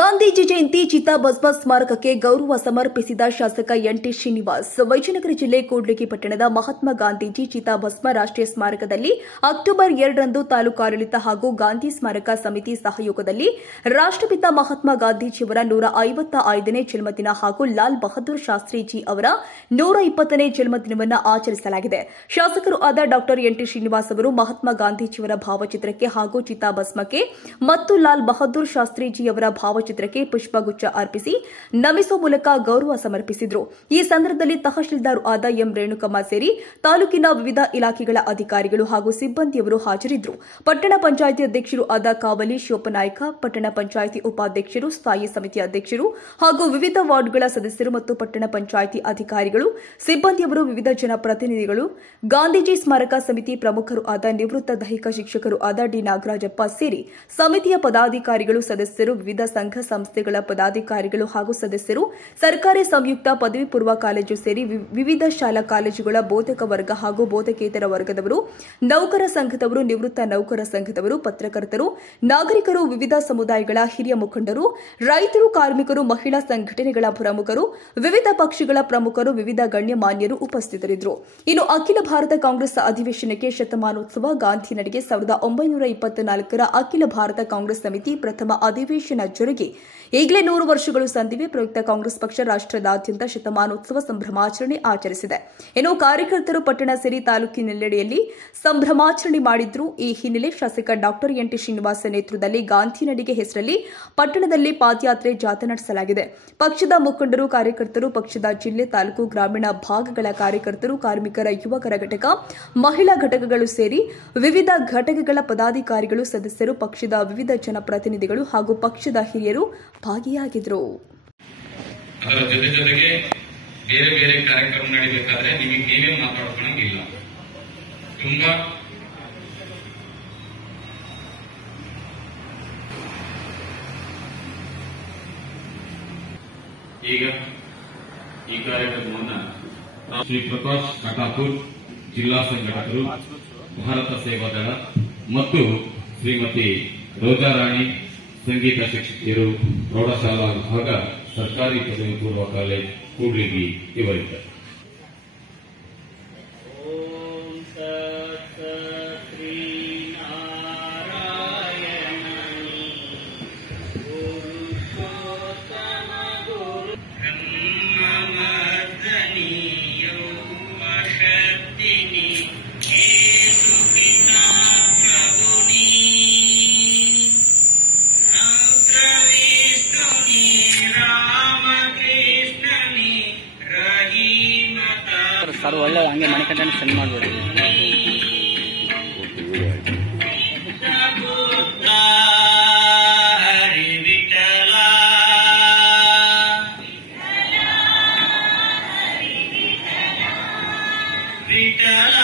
ಗಾಂಧೀಜಿ ಜಯಂತಿ ಚಿತಾಭಸ್ಮ ಸ್ಮಾರಕಕ್ಕೆ ಗೌರವ ಸಮರ್ಪಿಸಿದ ಶಾಸಕ ಎನ್ಟಿ ಶ್ರೀನಿವಾಸ್. ವಿಜಯನಗರ ಜಿಲ್ಲೆ ಕೂಡ್ಲಿಗಿ ಪಟ್ಟಣದ ಮಹಾತ್ಮ ಗಾಂಧೀಜಿ ಚಿತಾಭಸ್ಮ ರಾಷ್ಟ್ರೀಯ ಸ್ಮಾರಕದಲ್ಲಿ ಅಕ್ಟೋಬರ್ 2ರಂದು ತಾಲೂಕಾಡಳಿತ ಹಾಗೂ ಗಾಂಧಿ ಸ್ಮಾರಕ ಸಮಿತಿ ಸಹಯೋಗದಲ್ಲಿ ರಾಷ್ಟ್ರಪಿತ ಮಹಾತ್ಮ ಗಾಂಧೀಜಿಯವರ 155ನೇ ಜನ್ಮದಿನ ಹಾಗೂ ಲಾಲ್ ಬಹದ್ದೂರ್ ಶಾಸ್ತ್ರೀಜಿ ಅವರ 120ನೇ ಜನ್ಮದಿನವನ್ನು ಆಚರಿಸಲಾಗಿದೆ. ಶಾಸಕರು ಆದ ಡಾ ಎನ್ಟಿ ಶ್ರೀನಿವಾಸ್ ಅವರು ಮಹಾತ್ಮ ಗಾಂಧೀಜಿಯವರ ಭಾವಚಿತ್ರಕ್ಕೆ ಹಾಗೂ ಚಿತಾಭಸ್ಮಕ್ಕೆ ಮತ್ತು ಲಾಲ್ ಬಹದ್ದೂರ್ ಶಾಸ್ತ್ರೀಜಿಯವರ ಭಾವಚಿತ್ರಕ್ಕೆ ಪುಷ್ಪಗುಚ್ಛ ಅರ್ಪಿಸಿ ನಮಿಸುವ ಮೂಲಕ ಗೌರವ ಸಮರ್ಪಿಸಿದರು. ಈ ಸಂದರ್ಭದಲ್ಲಿ ತಹಶೀಲ್ದಾರ್ ಆದ ಎಂ ರೇಣುಕಮ್ಮ ಸೇರಿ ತಾಲೂಕಿನ ವಿವಿಧ ಇಲಾಖೆಗಳ ಅಧಿಕಾರಿಗಳು ಹಾಗೂ ಸಿಬ್ಬಂದಿಯವರು ಹಾಜರಿದ್ದರು. ಪಟ್ಟಣ ಪಂಚಾಯಿತಿ ಅಧ್ಯಕ್ಷರು ಆದ ಕಾವಲಿ ಶಿವಪ್ಪನಾಯ್ಕ, ಪಟ್ಟಣ ಪಂಚಾಯಿತಿ ಉಪಾಧ್ಯಕ್ಷರು, ಸ್ಥಾಯಿ ಸಮಿತಿ ಅಧ್ಯಕ್ಷರು ಹಾಗೂ ವಿವಿಧ ವಾರ್ಡ್ಗಳ ಸದಸ್ಯರು ಮತ್ತು ಪಟ್ಟಣ ಪಂಚಾಯಿತಿ ಅಧಿಕಾರಿಗಳು, ಸಿಬ್ಬಂದಿಯವರು, ವಿವಿಧ ಜನಪ್ರತಿನಿಧಿಗಳು, ಗಾಂಧೀಜಿ ಸ್ಮಾರಕ ಸಮಿತಿ ಪ್ರಮುಖರು ಆದ ನಿವೃತ್ತ ದೈಹಿಕ ಶಿಕ್ಷಕರು ಆದ ಡಿ ನಾಗರಾಜಪ್ಪ ಸೇರಿ ಸಮಿತಿಯ ಪದಾಧಿಕಾರಿಗಳು, ಸದಸ್ಯರು, ವಿವಿಧ ಸಂಘ ಸಂಸ್ಥೆಗಳ ಪದಾಧಿಕಾರಿಗಳು ಹಾಗೂ ಸದಸ್ಯರು, ಸರ್ಕಾರಿ ಸಂಯುಕ್ತ ಪದವಿ ಪೂರ್ವ ಕಾಲೇಜು ಸೇರಿ ವಿವಿಧ ಶಾಲಾ ಕಾಲೇಜುಗಳ ಬೋಧಕ ವರ್ಗ ಹಾಗೂ ಬೋಧಕೇತರ ವರ್ಗದವರು, ನೌಕರ ಸಂಘದವರು, ನಿವೃತ್ತ ನೌಕರ ಸಂಘದವರು, ಪತ್ರಕರ್ತರು, ನಾಗರಿಕರು, ವಿವಿಧ ಸಮುದಾಯಗಳ ಹಿರಿಯ ಮುಖಂಡರು, ರೈತರು, ಕಾರ್ಮಿಕರು, ಮಹಿಳಾ ಸಂಘಟನೆಗಳ ಪ್ರಮುಖರು, ವಿವಿಧ ಪಕ್ಷಗಳ ಪ್ರಮುಖರು, ವಿವಿಧ ಗಣ್ಯಮಾನ್ಯರು ಉಪಸ್ಥಿತರಿದ್ದರು. ಇನ್ನು ಅಖಿಲ ಭಾರತ ಕಾಂಗ್ರೆಸ್ ಅಧಿವೇಶನಕ್ಕೆ ಶತಮಾನೋತ್ಸವ ಗಾಂಧಿ ನಡಿಗೆ 1924ರ ಅಖಿಲ ಭಾರತ ಕಾಂಗ್ರೆಸ್ ಸಮಿತಿ ಪ್ರಥಮ ಅಧಿವೇಶನ ಜರುಗಿ ಈಗಲೇ 100 ವರ್ಷಗಳು ಸಂದಿವೆ. ಪ್ರಯುಕ್ತ ಕಾಂಗ್ರೆಸ್ ಪಕ್ಷ ರಾಷ್ಟ್ರದಾದ್ಯಂತ ಶತಮಾನೋತ್ಸವ ಸಂಭ್ರಮಾಚರಣೆ ಆಚರಿಸಿದೆ. ಇನ್ನು ಕಾರ್ಯಕರ್ತರು ಪಟ್ಟಣ ಸೇರಿ ತಾಲೂಕಿನೆಲ್ಲೆಡೆಯಲ್ಲಿ ಸಂಭ್ರಮಾಚರಣೆ ಮಾಡಿದ್ರು. ಈ ಹಿನ್ನೆಲೆ ಶಾಸಕ ಡಾ ಎನ್ಟಿ ಶ್ರೀನಿವಾಸ್ ನೇತೃತ್ವದಲ್ಲಿ ಗಾಂಧಿ ನಡಿಗೆ ಹೆಸರಲ್ಲಿ ಪಟ್ಟಣದಲ್ಲಿ ಪಾದಯಾತ್ರೆ ಜಾಥಾ ನಡೆಸಲಾಗಿದೆ. ಪಕ್ಷದ ಮುಖಂಡರು, ಕಾರ್ಯಕರ್ತರು, ಪಕ್ಷದ ಜಿಲ್ಲೆ, ತಾಲೂಕು, ಗ್ರಾಮೀಣ ಭಾಗಗಳ ಕಾರ್ಯಕರ್ತರು, ಕಾರ್ಮಿಕರ, ಯುವಕರ ಘಟಕ, ಮಹಿಳಾ ಘಟಕಗಳು ಸೇರಿ ವಿವಿಧ ಘಟಕಗಳ ಪದಾಧಿಕಾರಿಗಳು, ಸದಸ್ಯರು, ಪಕ್ಷದ ವಿವಿಧ ಜನಪ್ರತಿನಿಧಿಗಳು ಹಾಗೂ ಪಕ್ಷದ ಹಿರಿಯರು ಭಾಗಿಯಾಗಿದ್ದರು. ಅದರ ಜೊತೆಗೆ ಬೇರೆ ಬೇರೆ ಕಾರ್ಯಕ್ರಮ ನಡೀಬೇಕಾದ್ರೆ ನಿಮಗೆ ನೀವೇ ಮಾತಾಡ್ಕೊಳ್ಳಂಗಿಲ್ಲ. ತುಂಬಾ ಈಗ ಈ ಕಾರ್ಯಕ್ರಮವನ್ನು ಶ್ರೀ ಪ್ರಕಾಶ್ ಕಟಾಪುರ್ ಜಿಲ್ಲಾ ಸಂಘಟಕರು, ಭಾರತ ಸೇವಾದಳ ಮತ್ತು ಶ್ರೀಮತಿ ರೋಜಾರಾಣಿ ಸಂಗೀತ ಶಿಕ್ಷಕಿಯರು, ಪ್ರೌಢಶಾಲಾ ವಿಭಾಗ, ಸರ್ಕಾರಿ ಪದವಿ ಪೂರ್ವ ಕಾಲೇಜ್ ಕೂಡ್ಲಿಗಿ ಇವರಿದ್ದಾರೆ. ಸರ್ ಒಳ್ಳೆ ಹಂಗೆ ಮನೆ ಕಂಟೆಂಟ್ ಸೆಂಡ್ ಮಾಡಬೇಡಿ. ವಿಠಲ